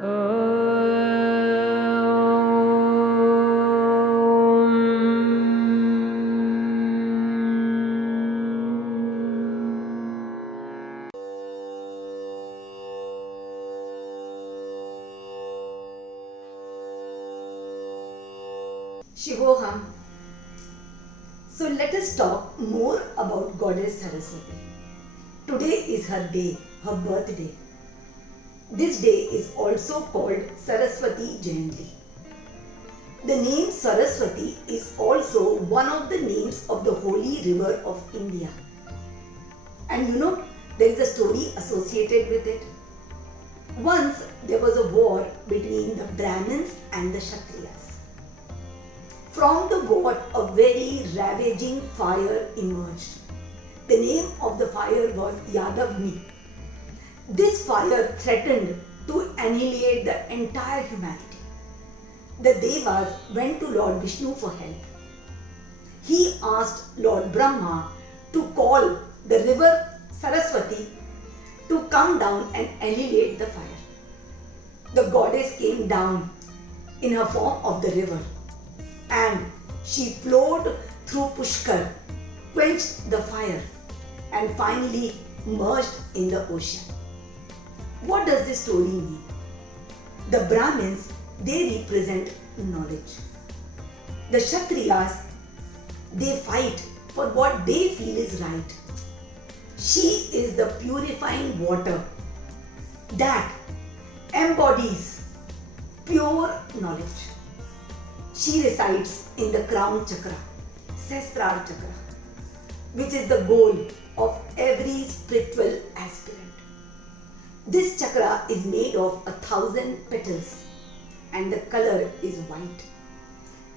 Shivoham. So let us talk more about Goddess Saraswati. Today is her day, her birthday. This day is also called Saraswati Jayanti. The name Saraswati is also one of the names of the holy river of India. And there is a story associated with it. Once there was a war between the Brahmins and the Kshatriyas. From the war, a very ravaging fire emerged. The name of the fire was Yadavni. This fire threatened to annihilate the entire humanity. The Devas went to Lord Vishnu for help. He asked Lord Brahma to call the river Saraswati to come down and annihilate the fire. The goddess came down in her form of the river, and she flowed through Pushkar, quenched the fire, and finally merged in the ocean. What does this story mean? The Brahmins, they represent knowledge. The Kshatriyas, they fight for what they feel is right. She is the purifying water that embodies pure knowledge. She resides in the crown chakra, Sahasrara chakra, which is the goal of every spiritual aspirant. This chakra is made of 1,000 petals and the color is white.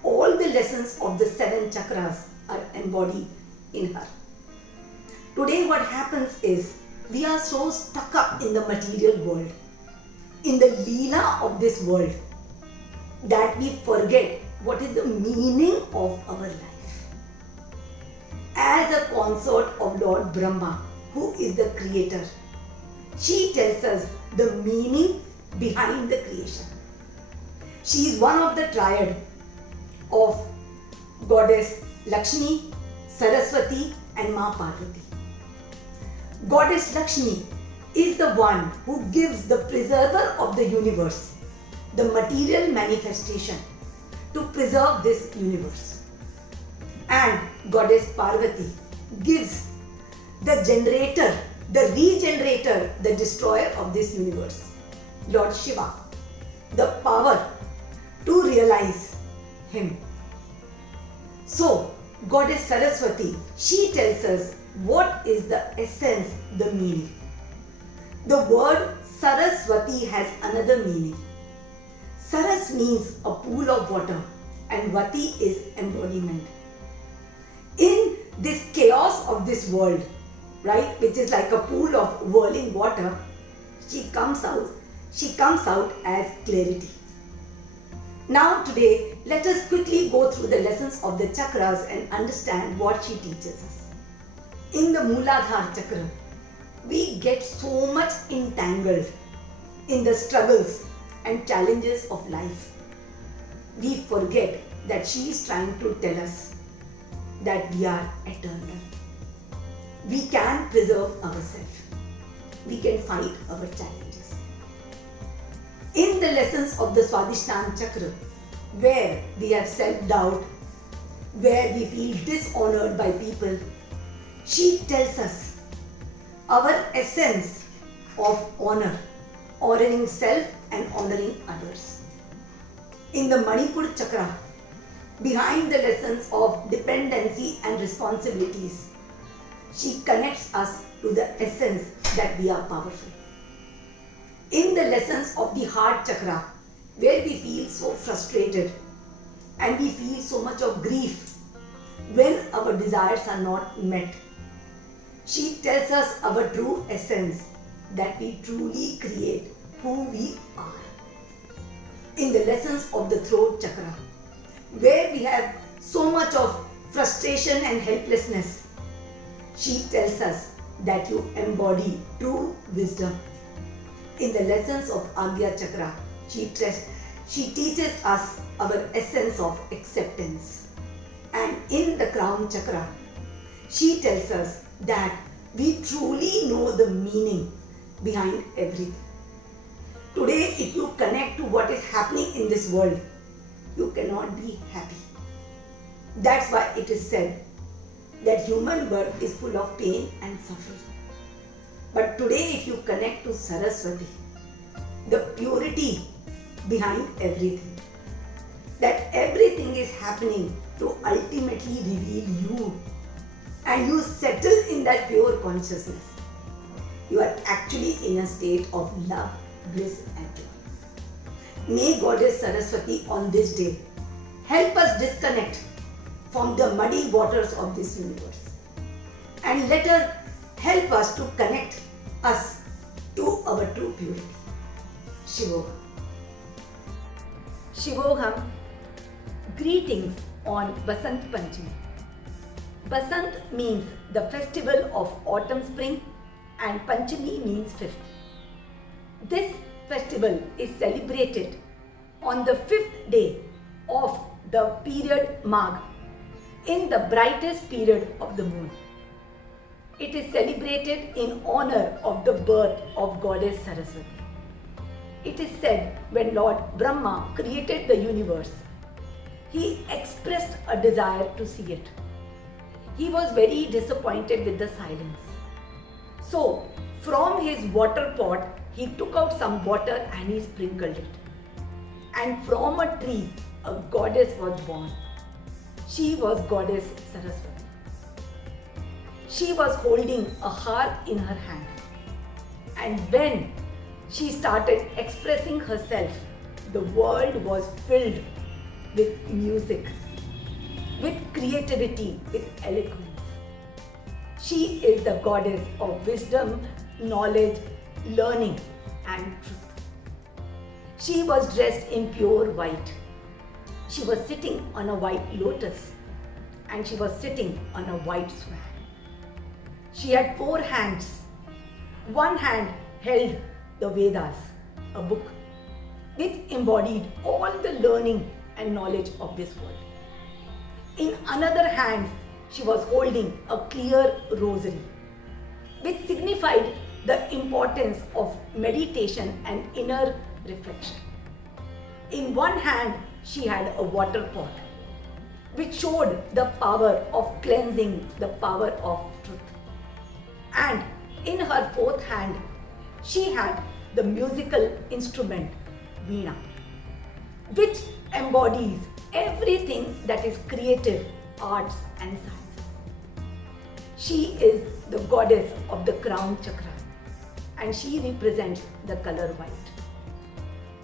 All the lessons of the 7 chakras are embodied in her. Today what happens is we are so stuck up in the material world, in the leela of this world, that we forget what is the meaning of our life. As a consort of Lord Brahma, who is the creator, she tells us the meaning behind the creation. She is one of the triad of Goddess Lakshmi, Saraswati and Ma Parvati. Goddess Lakshmi is the one who gives the preserver of the universe, the material manifestation to preserve this universe. And Goddess Parvati gives the generator, the regenerator, the destroyer of this universe, Lord Shiva, the power to realize him. So, Goddess Saraswati, she tells us what is the essence, the meaning. The word Saraswati has another meaning. Saras means a pool of water and Vati is embodiment. In this chaos of this world, right, which is like a pool of whirling water, she comes out as clarity. Now today, let us quickly go through the lessons of the chakras and understand what she teaches us. In the Mooladhara chakra, we get so much entangled in the struggles and challenges of life. We forget that she is trying to tell us that we are eternal. We can preserve ourselves. We can fight our challenges. In the lessons of the Swadhisthana chakra, where we have self-doubt, where we feel dishonored by people, she tells us our essence of honor, honoring self and honoring others. In the Manipur chakra, behind the lessons of dependency and responsibilities, she connects us to the essence that we are powerful. In the lessons of the heart chakra, where we feel so frustrated and we feel so much of grief when our desires are not met, she tells us our true essence, that we truly create who we are. In the lessons of the throat chakra, where we have so much of frustration and helplessness, she tells us that you embody true wisdom. In the lessons of Agya chakra, She teaches us our essence of acceptance. And in the Crown Chakra, she tells us that we truly know the meaning behind everything. Today, if you connect to what is happening in this world, you cannot be happy. That's why it is said that human birth is full of pain and suffering. But today, if you connect to Saraswati, the purity behind everything, that everything is happening to ultimately reveal you, and you settle in that pure consciousness, you are actually in a state of love, bliss and joy. May Goddess Saraswati on this day help us disconnect from the muddy waters of this universe, and let her help us to connect us to our true purity. Shivoham. Shivoham. Greetings on Basant Panchami. Basant means the festival of autumn spring and Panchami means fifth. This festival is celebrated on the fifth day of the period Magh, in the brightest period of the moon. It is celebrated in honor of the birth of Goddess Saraswati. It is said when Lord Brahma created the universe, he expressed a desire to see it. He was very disappointed with the silence. So, from his water pot, he took out some water and he sprinkled it. And from a tree, a goddess was born. She was Goddess Saraswati. She was holding a harp in her hand. And when she started expressing herself, the world was filled with music, with creativity, with eloquence. She is the goddess of wisdom, knowledge, learning, and truth. She was dressed in pure white. She was sitting on a white lotus, and she was sitting on a white swan. She had 4 hands. One hand held the Vedas, a book which embodied all the learning and knowledge of this world. In another hand, she was holding a clear rosary, which signified the importance of meditation and inner reflection. In one hand, she had a water pot, which showed the power of cleansing, the power of truth. And in her 4th hand, she had the musical instrument Veena, which embodies everything that is creative, arts and sciences. She is the goddess of the crown chakra, and she represents the color white.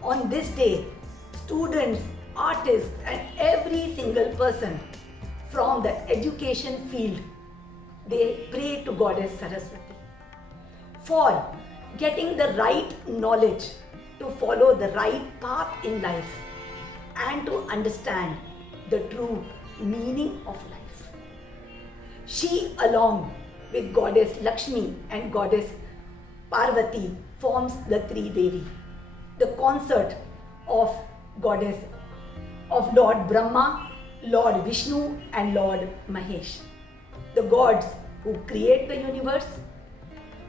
On this day, students, artists and every single person from the education field, they pray to Goddess Saraswati for getting the right knowledge to follow the right path in life and to understand the true meaning of life. She, along with Goddess Lakshmi and Goddess Parvati, forms the Three Devi, the consort of Goddess of Lord Brahma, Lord Vishnu and Lord Mahesh, the gods who create the universe,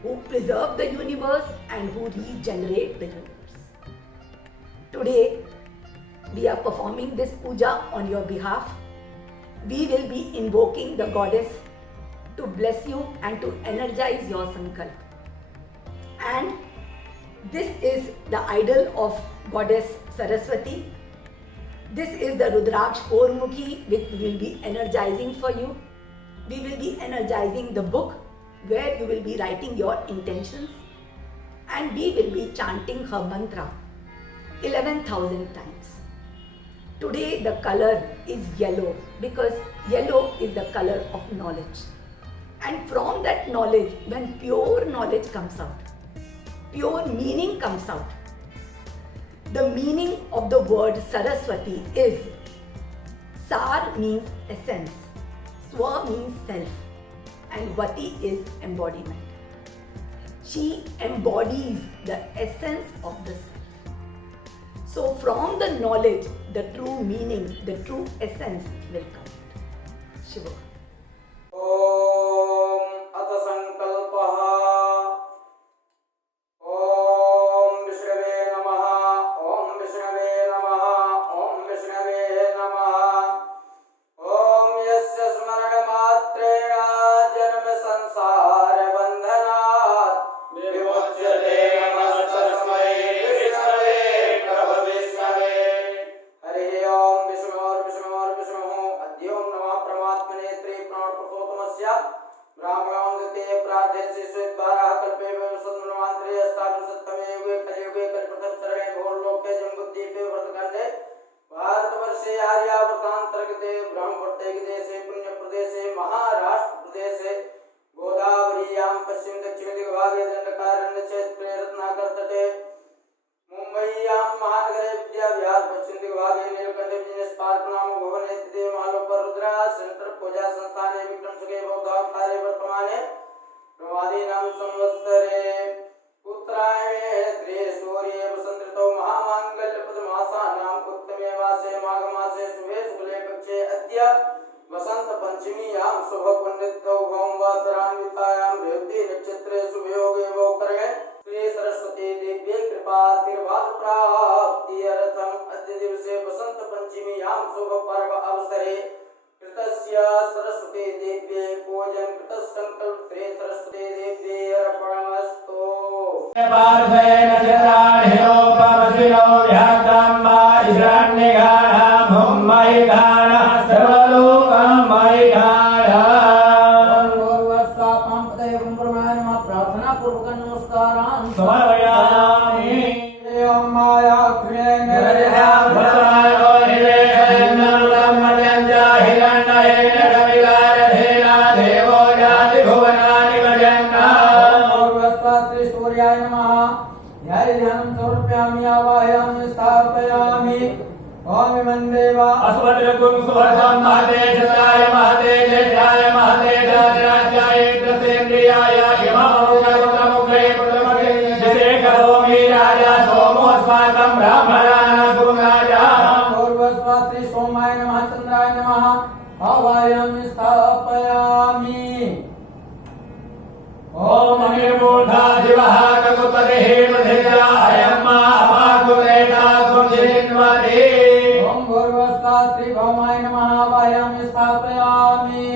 who preserve the universe and who regenerate the universe. Today, we are performing this puja on your behalf. We will be invoking the goddess to bless you and to energize your sankalp. And this is the idol of Goddess Saraswati. This is the Rudraksh 4-mukhi which we will be energizing for you. We will be energizing the book where you will be writing your intentions, and we will be chanting her mantra 11,000 times. Today the color is yellow because yellow is the color of knowledge. And from that knowledge, when pure knowledge comes out, pure meaning comes out. The meaning of the word Saraswati is Sar means essence, Swa means self, and Vati is embodiment. She embodies the essence of the self. So from the knowledge, the true meaning, the true essence will come. Shiva. अथ संकल्पः ॐ विष्णवे नमः ॐ विष्णवे नमः ॐ विष्णवे नमः ॐ यस्य स्मरणमात्रेण जन्म संसार बन्धनात् विमुच्यते नमस्तस्मै विष्णवे प्रभ विष्णवे हरिः ॐ विष्णुर्विष्णुर्विष्णुः अद्य ॐ नमः परमात्मने त्रिप्राणपुरुषोत्तमस्य ब्राह्मणोऽङ्गते प्रार्थयसि स्वेद्वारा कल्पे सन्मन्वन्तरे अष्टाविंशत्तमे युगे कलियुगे कलिप्रथमचरणे घोरलोके जम्बुद्वीपे व्रतखण्डे भारतवर्षे आर्यावर्तान्तर्गते ब्रह्मवर्तैकदेशे पुण्यप्रदेशे महाराष्ट्रप्रदेशे गोदावरीयां पश्चिमदक्षिणदिग्भागे दण्डकारण्यक्षेत्रे रत्नाकरतटे मुंबईयां महानगरे विद्याविहार पश्चिमदिग्भागे नीलकण्ठे बिजनेस पार्क नाम भवने स्थिते महालोपर रुद्रा सेंटर पूजा संस्थाने विक्रमसुखे बौद्धावतारे वर्तमाने प्रवादीनां संवत्सरे उत्तरायणे श्री सूर्ये वसंत ऋतौ महामांगल्यपदमासानां उत्तमे मासे माघ मासे शुभे शुक्ले पक्षे अद्य वसंत पंचमीयां शुभ पुण्यतिथौ भौमवासरान्वितायां रेवती नक्षत्रे शुभयोगे वोकरणे श्री सरस्वती देव्यै कृपाशीर्वाद प्राप्त्यर्थम् अद्य दिवसे वसंत पंचमीयां शुभ पर्व अवसरे कृतस्य सरस्वती देव्यै पूजन कृतः संकल्प श्री सरस्वती देव्यै अर्पणमस्तु पार्थेन चित्राणिरोपमसिनो व्यात्तम्मा ईशान्यगानः भूमैगानः सर्वलोकमैगानः प्रार्थना पूर्वक नमस्कारान् समर्पयामि ओम माया क्रियेण भद्रायो हिरेन्द्रमर्यञ्च हिरण्येन कविगारधेन देवो याति भुवनानि भजन्तः पूर्वस्वात्रि सूर्याय नमः ध्यानं समर्पयामि आवाहयामि स्थापयामि ओम इमन्देवा अस्मद्रकुं सुवर्धं महते जताय महते जेठाय महते राजाय प्रसेन्द्रियाय यममुखमुखे पुत्रमखे जिसे करोमि राजा सोमो अस्माकं ब्राह्मणानां गुरुराजा पूर्वस्वात्रि सोमाय नमः चन्द्राय नमः आवाहयामि स्थापयामि ओम निर्मूढा दिवः ककुपतिः पथिजा अयम्मा अपाकुलेटा कुञ्जिन्वति ओम भूर्भुवस्वात्रि भौमाय नमः आवाहयामि स्थापयामि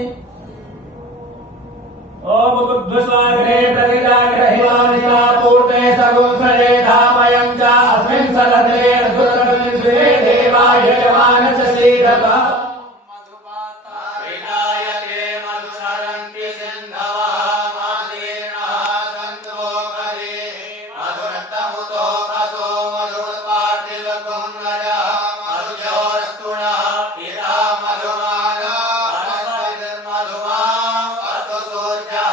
ओम बुद्धस्वाग्रे प्रतिजाग्रहिवानिका पूर्ते सगुंसरे धामयं च अस्मिन् सदते अद्भुतस्मिन् स्वे देवाय यजमानस्य श्रीरथः विनायके मधुशरन्ति सिन्धवः मादीर्णः सन्तोषरे मधुरक्तमुतो कसो मधुरपार्थिवकुङ्गजः मधुजोरस्तुणः पिता मधुमानः वनस्पतिर्मधुमा अस्तु सूर्यः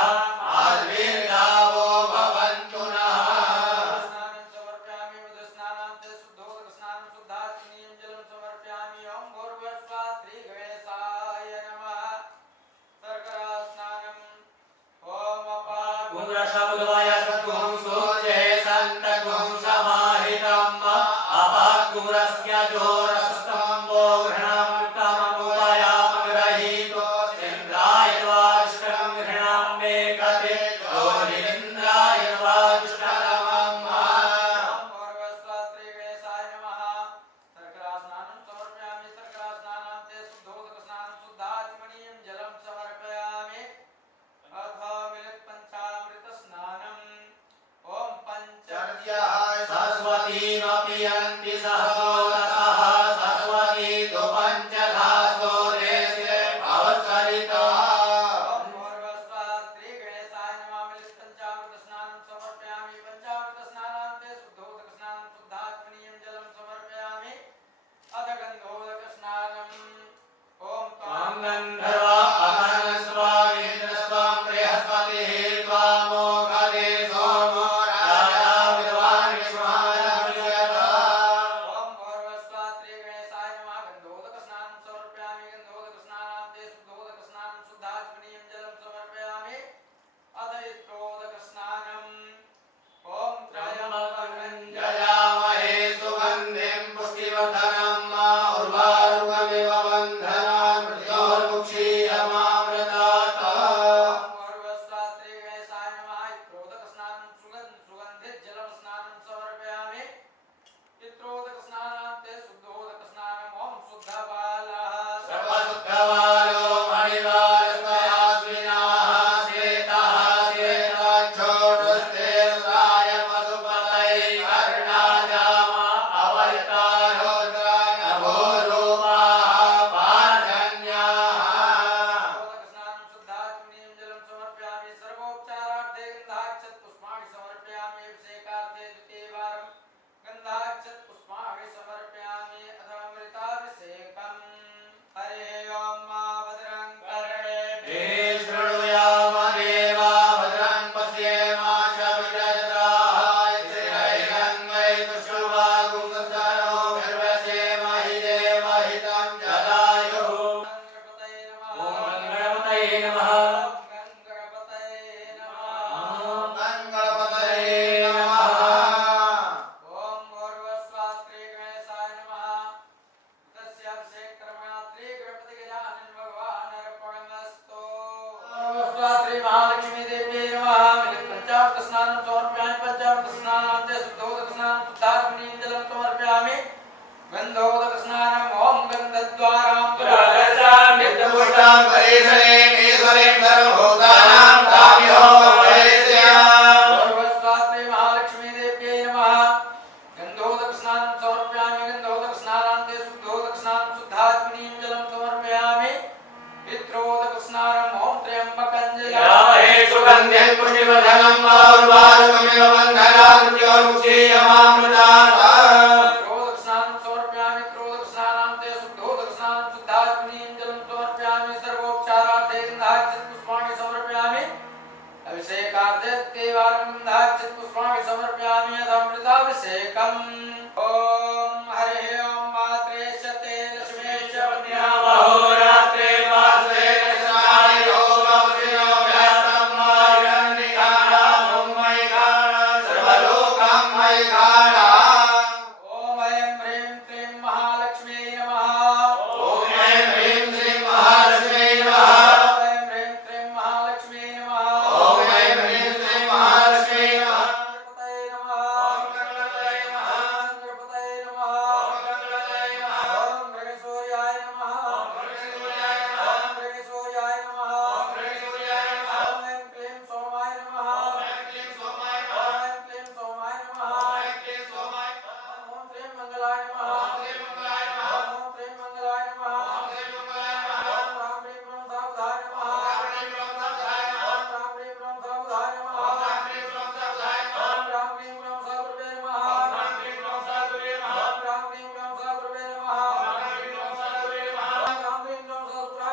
आद्भिर्गावो भवन्तु नः स्नानं समर्पयामि मधुस्नानान्ते शुद्धोदकस्नानं शुद्धात्मनीयं जलं समर्पयामि ओम भूर्भुवस्वात्रि गणेशाय नमः शर्करा स्नानम् ओम कुंग्रशमुद्वय सत्कुं सूर्ये सन्तकुं समाहितम् अपाकुरस्य जोरस्तम्भो घृणं तममुपयामग्रहीतो इन्द्राय वाष्टं घृणं मे कते योनिन्द्राय वाष्टरमम् भूर्भुवस्वात्रि गणेशाय नमः शर्करा स्नानं समर्पयामि शर्करा स्नानान्ते शुद्धोदकस्नानं शुद्धात्मनीयं जलं समर्पयामि अथ मिलित पंचामृत स्नानम् ओम पंचर्यः सरस्वतीमपि यन्ति सहसोदसः सरस्वती तु पञ्चधासो देशे अवसरितः ओम भूर्भुवस्वात्रि गणेशाय नमः मिलित पंचामृत स्नानं समर्पयामि पंचामृत स्नानान्ते शुद्धोदकस्नानं शुद्धात्मनीयं जलं समर्पयामि अथ गन्धोदक स्नानम् ओम त्वां गन्धर्वा अहनस्वामीन्द्रस्वां बृहस्पतिः त्वामोघदे सोमो राजा विद्वान् तां परेशरीं ईश्वरीं सर्वभूतानां ताम्यहो परेशयामि। पूर्वस्वात्रे महालक्ष्मी देव्यै नमः। गन्धोदकस्नानं समर्पयामि। गन्धोदकस्नानान्ते शुद्धोदकस्नानं शुद्धात्मनीं जलं समर्पयामि। पित्रोदकस्नानम् ॐ त्र्यम्बकं यामहे सुगन्धिं पुष्टिवर्धनं उर्वारुकमिव बन्धनात् मृत्योर्मुक्षीयमामृतात्। त्रोदकस्नानं समर्पयामि। त्रोदकस्नानान्ते शुद्धोदकस्नानं शुद्धात्मनीं जलं समर्पयामि। सर्वोपचारार्थे गन्धाक्षत पुष्पाणि समर्पयामि। अभिषेकार्थे केवलं गन्धाक्षत पुष्पाणि समर्पयामि। अथामृताभिषेकम्। ॐ हरे ओं मात्रे शते लक्ष्मीश्च वन्द्या अहोरात्रे पार्श्वे दक्षिणाय योगमसिनो व्याप्तं मायन्निकानां मयिकानां सर्वलोकं मयिकानां। ॐ ऐं ह्रीं क्लीं महालक्ष्म्यै नमः। ॐ ऐं ह्रीं श्रीं महालक्ष्म्यै नमः। ॐ ऐं ह्रीं क्लीं महालक्ष्म्यै नमः। ॐ ऐं ह्रीं श्रीं महालक्ष्म्यै नमः। गणपतये नमः। ॐ गणपतये नमः। गणपतये नमः। ॐ गणपतये नमः। ॐ गणेशसूर्याय नमः। ॐ गणेशसूर्याय नमः। ॐ गणेशसूर्याय नमः। ॐ गणेशसूर्याय नमः। ॐ ऐं क्लीं सोमाय नमः। ॐ ऐं क्लीं सोमाय ॐ नमः। ऐं क्लीं सोमाय नमः। ॐ ऐं क्लीं सोमाय नमः। ॐ श्रीं मंगलाय नमः। ॐ श्रीं मंगलाय नमः। ॐ श्रीं मंगलाय नमः। ॐ श्रीं मंगलाय नमः। ॐ राम ह्रीं क्लीं सावधाय नमः। ॐ राम ह्रीं क्लीं सावधाय नमः। ॐ राम ह्रीं क्लीं सावधाय नमः। ॐ राम ह्रीं क्लीं सावधाय नमः। ॐ राम ह्रीं क्लीं सावधाय नमः। ॐ राम ह्रीं क्लीं सावधाय नमः। ॐ राम ह्रीं क्लीं सावधाय नमः। ॐ राम ह्रीं क्लीं सावधाय नमः। ॐ राम ह्रीं क्लीं सावधाय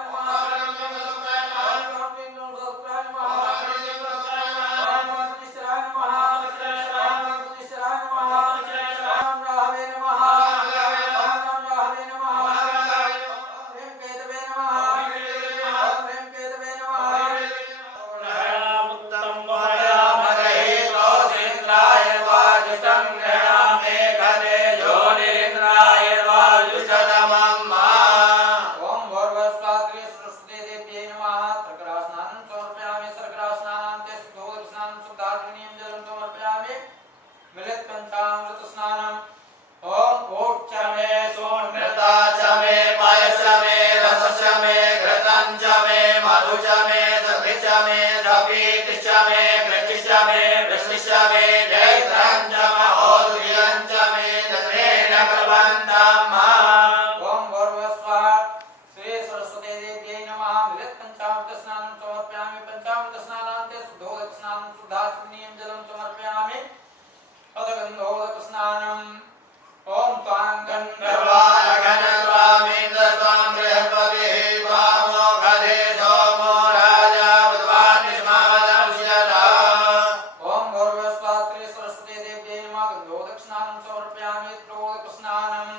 नमः। ॐ राम ह्रीं क्लीं सावधाय नमः। ॐ राम ह्रीं क्लीं सावधाय नमः। ॐ राम ह्रीं क्लीं सावधाय नमः। ॐ गणेशाय नमः। ॐ गणेशाय नमः। ॐ राहवे नमः। ॐ राहवे नमः। ह्रीं केतवे नमः। ह्रीं केतवे नमः। मुक्तं वहयामहे तोषेन्द्राय वाजुष्टं गृहामे घने ज्योतिरिन्द्राय वाजुषतमं मा। ओम भूर्भुवस्वात्रे सरस्वती देव्यै नमः। सर्करास्नानं समर्पयामि। सर्करास्नानान्ते शुद्धोदकस्नानं शुद्धात्मनीं जलं समर्पयामि। मिलितपञ्चामृतस्नानम् ओम ऊर्च मे सोऽमृता च मे पायस मे रसश्च मे घृतं च मे मधु च मे दधि च मे सपीतिश्च मे घृतिश्च मे वृष्णिश्च मे जैत्रं च महोदयं च मे दधेन प्रबन्धं मा। ओम भूर्भुवस्वाहा श्री सरस्वती देव्यै नमः। मिलितपञ्चामृतस्नानं समर्पयामि। पञ्चामृतस्नानान्ते शुद्धोदकस्नानं शुद्धात्मनीं जलं समर्पयामि। अदगन्धोदकस्नानम् ओम त्वां गन्धर्वाघनत्वामिन्द्र त्वां बृहस्पतिः त्वामोघधे सोमो राजा बुधवान् विष्मावदंश्यता। ओम भूर्भुवस्वात्रे सरस्वती देव्यै नमः। गन्धोदकस्नानं समर्पयामि। त्रोदकस्नानम्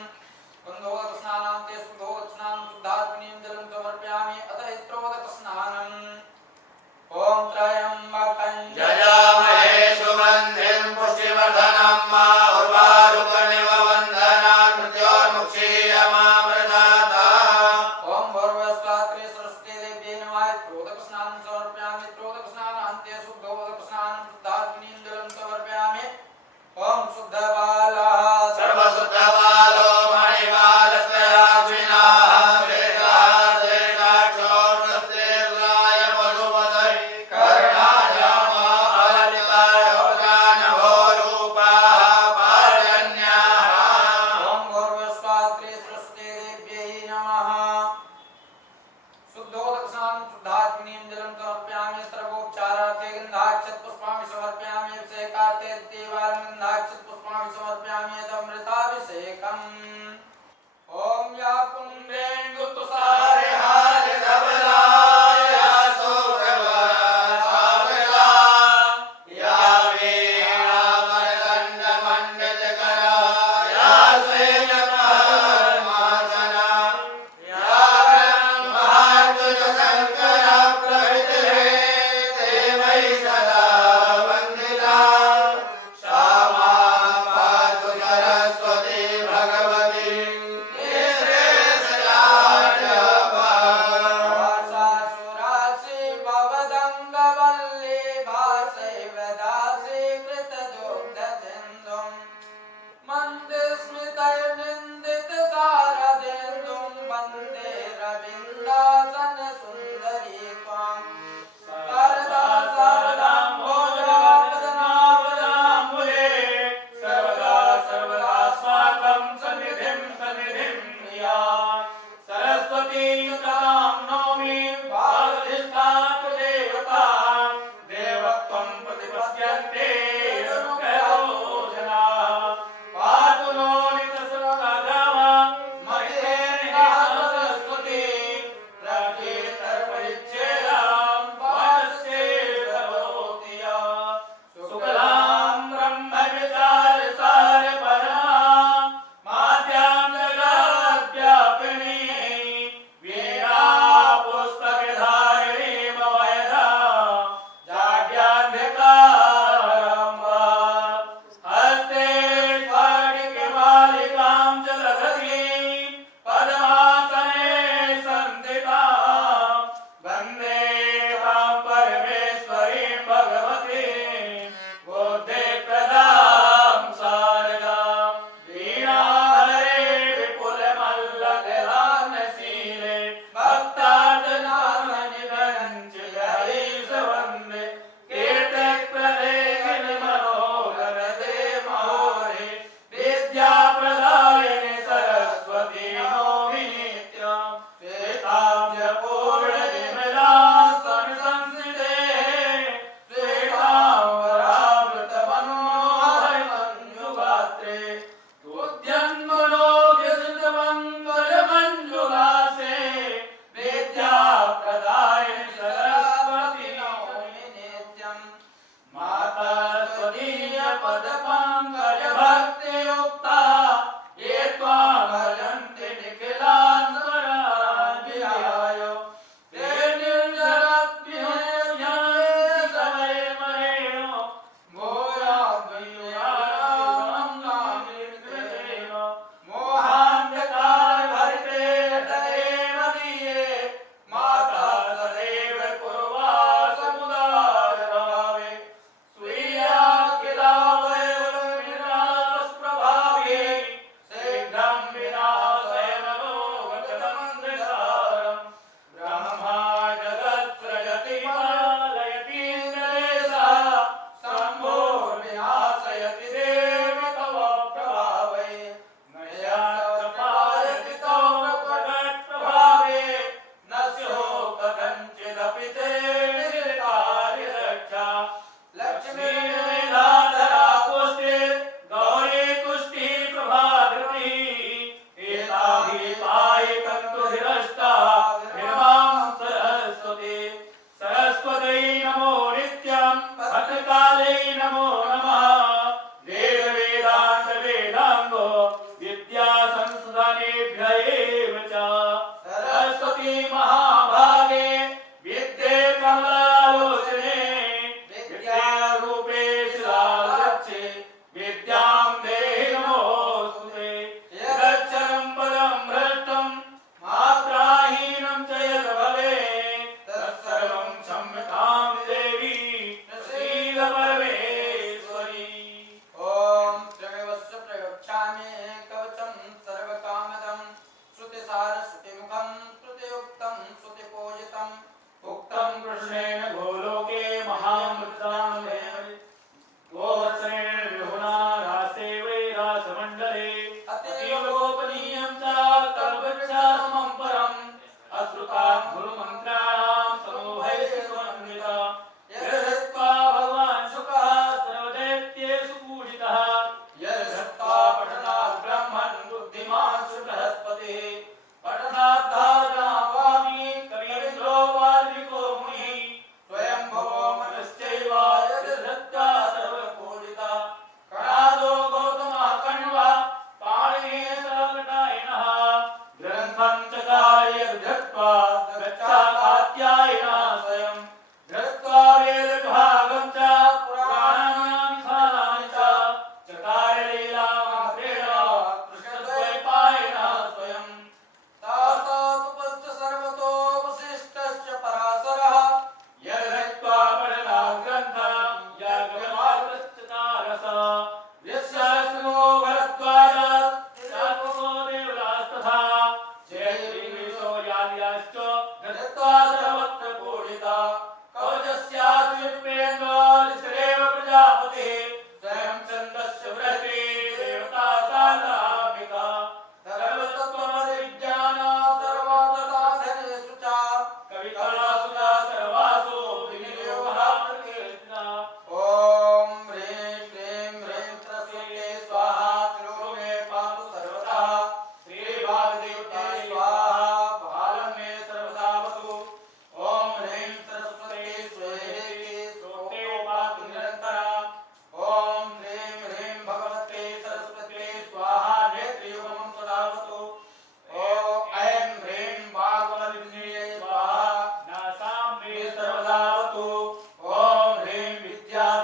गन्धोदकस्नानान्ते शुद्धोदकस्नानं शुद्धात्मनीं जलं समर्पयामि। अथ त्रोदकस्नानम् ओम त्र्यम्बकं जयामहे सुगन्धिं पुष्टिवर्धनं मा उर्वारुकमिव बन्धनात् मृत्योर्मुक्षीयमामृतात्। ओम भूर्भुवस्वात्रे सरस्वती देव्यै नमः। त्रोदकस्नानं समर्पयामि। त्रोदकस्नानान्ते शुद्धोदकस्नानं शुद्धात्मनीं जलं समर्पयामि। ओम शुद्धबालः सर्वशुद्धबालो मणिबालस्त्रयास्मिनः श्वेतः श्वेताक्षोर्णस्त्रीर्गाय मधुमदै कर्णायामः अललितायोगानभो रूपाः पार्जन्याः। ओम भूर्भुवस्वात्रे सरस्वती देव्यै नमः। शुद्धोदकस्नानं शुद्धात्मनीं जलं समर्पयामि। सर्वोपचारार्थे गन्धाक्षत पुष्पाणि समर्पयामि। अभिषेकार्थे देवालयं गन्धाक्षत पुष्पाणि समर्पयामि। अथामृताभिषेकम् ओम या कुंडेन्दुतुषारे हारे धवलाय या शोभ्रवसावृता या वीणामरदण्डमण्डितकरा या श्वेतपद्मासना या ब्रह्माच्युतशङ्करा प्रभृतिः देवैः सदा वन्दिता। श्यामा प्राप्यन्ते अनुकरोजना पातु नो नितसुरागामा महे निगाह सरस्वती प्रकीर्तनपरिच्छेदां वास्य करोतिया शुक्लां ब्रह्म विचार सार परमा माद्यां जगद्व्यापिनी वीणा पुस्तक धारिणी मवयदा जाड्यान्धकारम्बा हस्ते स्फटिकमालिकां च दधतीं पद्मासने संस्थितां वन्दे तां परमेश्वरीं भगवतीं बुद्धिप्रदां शारदां वीणाधरे विपुलमल्लकलानशीले भक्तार्चनानिरञ्जय वन्दे कीर्तिप्रदे गिरिमनोहरदे महोरे विद्याप्रदायिनि सरस्वती नौमि नित्यं श्वेताब्जपूर्णविमलां संसंस्थिते श्वेताम्बरावृतमनोहरमञ्जुगात्रे तुद्यन्मनोज्ञसिद्धमङ्गलमञ्जुलासे विद्याप्रदायिनि सरस्वती नौमि नित्यम् माता त्वदीय पदपङ्कज भक्तियुक्ता ये त्वां भजन्ति निखिलान् स्वराज्याय ते निर्जरभ्यः समये मरेण मोहाद्वैयानां मोहान्धकारभरिते हृदये मदीये माता सदैव कुर्वा समुदारभावे स्वीयाखिलावयवरुणा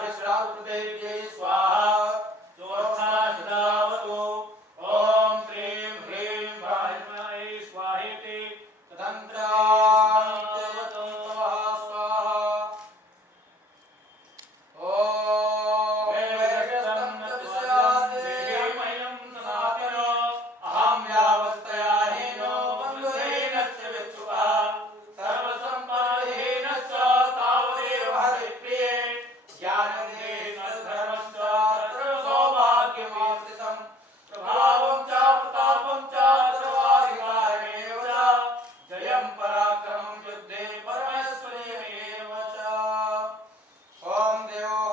विश्रावृतेभ्यै स्वाहा चोथा सदावतु ॐ श्रीं ह्रीं ब्रह्मणे स्वाहेति तदन्त्रावतु स्वाहा ॐ वेदस्तं तस्यादेवमयं सनातनो अहं यावत्तया हीनो बन्धुहीनश्च विच्छुकः सर्वसम्पदहीनश्च तावदेव हरिप्रिये ज्ञानदे सद्धर्मश्च तत्र सौभाग्यमाश्रितं प्रभावं च प्रतापं च सर्वाधिकारमेव च जयं पराक्रमं युद्धे परमेश्वरेणेव च ॐ देवो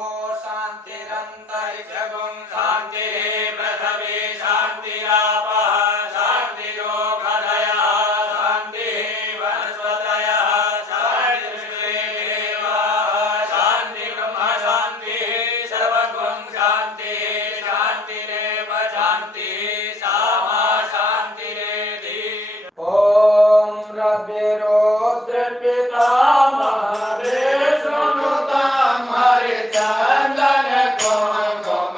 शान्तिरन्तरिक्षगुं शान्तिः पृथिवी शान्तिरापः शान्तिरोगधयः शान्तिः वनस्पतयः शान्तिर्विश्वेदेवाः शान्तिर्ब्रह्म शान्तिः सर्वगुं शान्तिः शान्तिरेव शान्तिः सामा शान्तिरेधि ॐ रविरोद्रपितामहे शृणुतां हरिचन्दन कुङ्कुम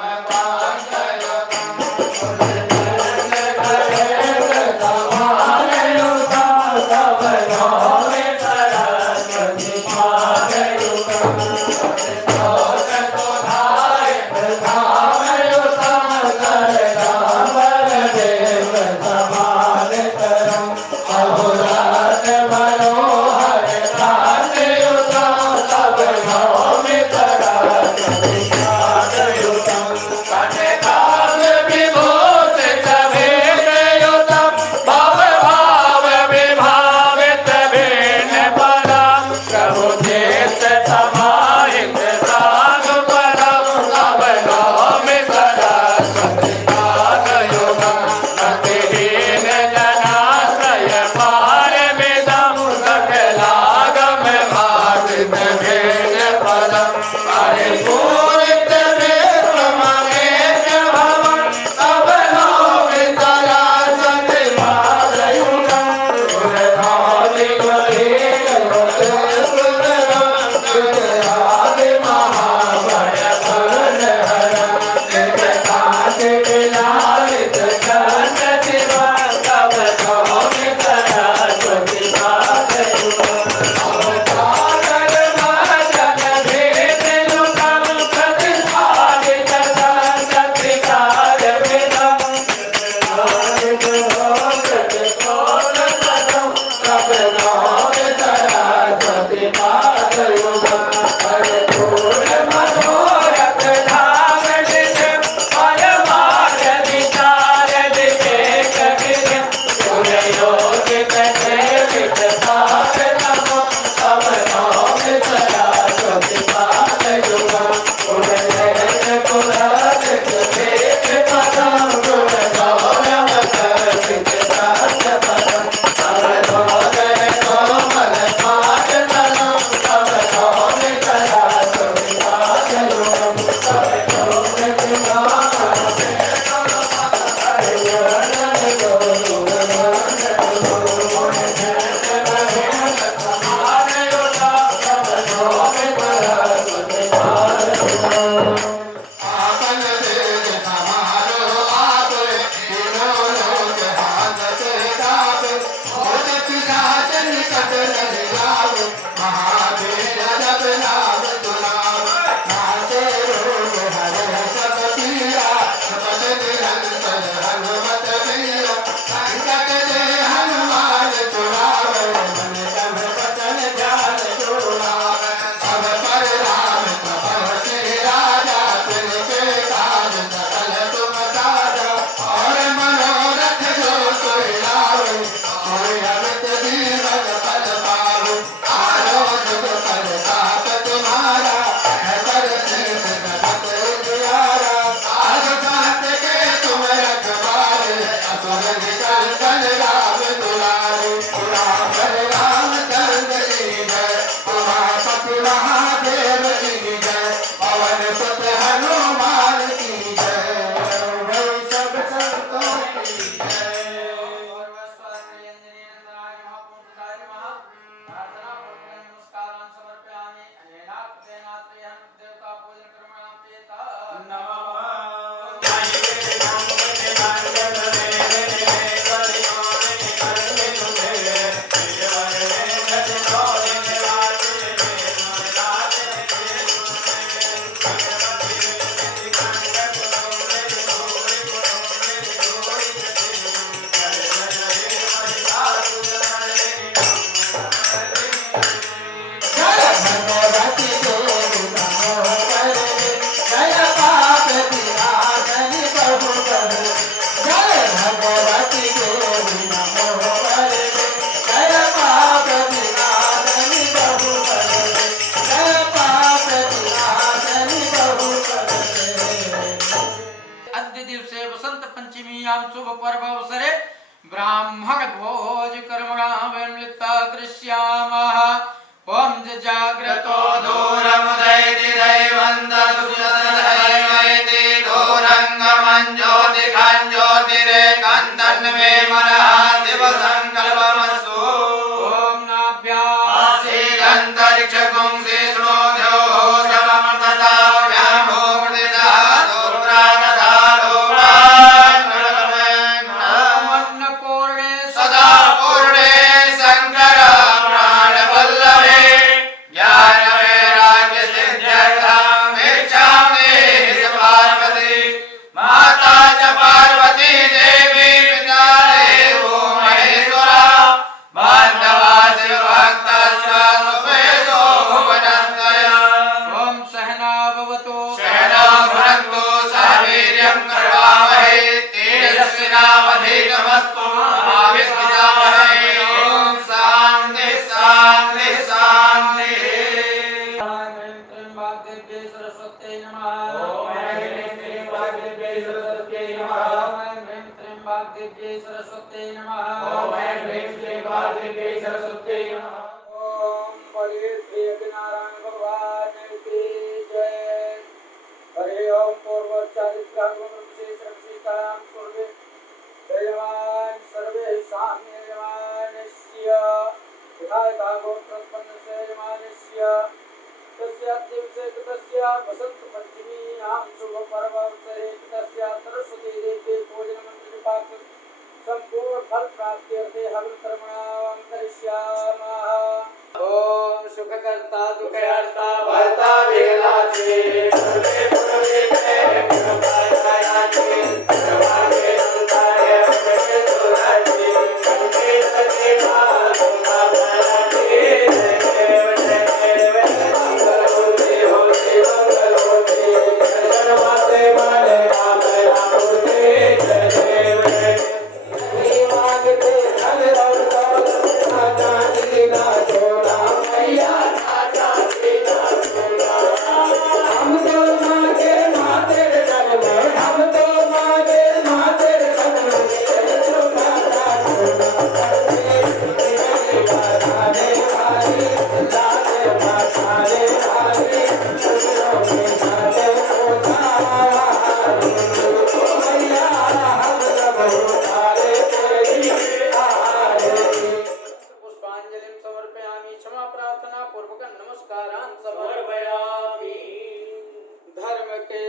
देवता पूजन अस्मिन्यां शुभ पर्व अवसरे ब्राह्मण भोज कर्मणां वयं लिप्ता करिष्यामः। ओम जाग्रतो दूरमुदैति दैवन्तदुषदधैवैति दूरङ्गमं ज्योतिखं ज्योतिरेकन्तन्मे मनः शिवसङ्कल्पमस्तु। ओम नाभ्यां आसीदन्तरिक्षपुंसि श्रोत्योः सममृतताभ्यामो मृदितः दोत्रागता अन्नपूर्णे सदा पूर्णे शङ्कर प्राणवल्लभे ज्ञानवैराग्यसिद्ध्यर्थं भिक्षामि च पार्वती माता च पार्वती देवी पिता देवो महेश्वरा बान्धवा शिवभक्तस्य सुमेशो भुवनत्रयः। ओम सहना भवतु सहना भुनक्तु सह वीर्यं करवावहै तेजस्विनावधीतमस्तु मा विद्विषावहै। ॐ शान्ति शान्ति शान्तिः। सरस्वती नमः। ॐ ऐं ह्रीं वाग्देव्यै सरस्वत्यै नमः। सरस्वती नमः। ॐ ऐं ह्रीं श्रीं वाग्देव्यै सरस्वत्यै नमः। ओम बलि श्री नारायण भगवान की जय। हरि ओम पूर्वोच्चारित्रागमश्रीकां स्वर्गे देवान् सर्वेषां यजमानस्य विधायका गोत्रोत्पन्नस्य यजमानस्य तस्य दिवसे कृतस्य वसंत पंचमीनां शुभ पर्ववसरे कृतस्य सरस्वती देवी पूजनमन्त्रपाठ संपूर्ण फल प्राप्त्यर्थे हवन कर्मणां करिष्यामः। ओम सुखकर्ता दुःखहर्ता भर्ता विघ्नाचे सर्वे पुरविते कृपायाचे सर्वांगे सुताय अपने सुराचे संकेतके भावनाचे देव देव मंगलमूर्ति होते मंगलमूर्ति दर्शन माते माने माते आमूर्ति जय देव मांगते धन और दौलत ना दीना सोना मैया ना दीना सोना। हम तो मांगे माते जन में हम तो मांगे माते जन में सोना सोना करते माताने भाई लाले माताने भाई सुनो में जाते सोना मैया हम सब उतारे तेरी आरती। पुष्पांजलिं समर्पयामि। क्षमा प्रार्थना पूर्वक नमस्कारान् समर्पयामि। धर्म के